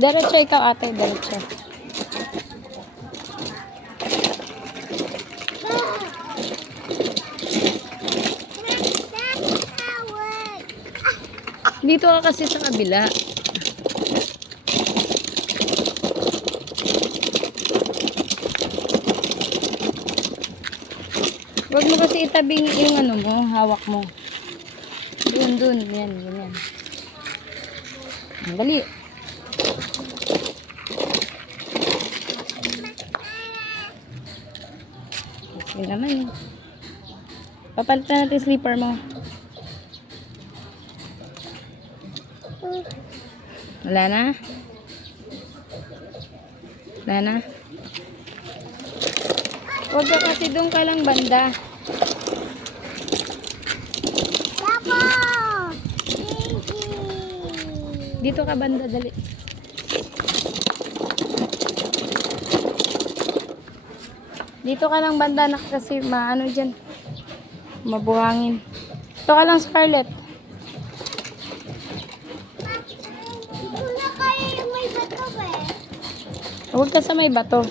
Diretso ikaw ate, diretso. Dito ka kasi sa kabila. Huwag mo kasi itabing yung ano mo, hawak mo. Dun, yan, ganyan. Dali. Sige naman. Papalitan natin slipper mo. Wala na? Wala na? Huwag ka kasi doon ka lang banda. Dito ka banda, dali. Dito ka lang banda na kasi maano dyan. Mabuhangin. Dito ka lang, Scarlett. Dito na kayo yung may bato ba eh? Huwag ka sa may bato.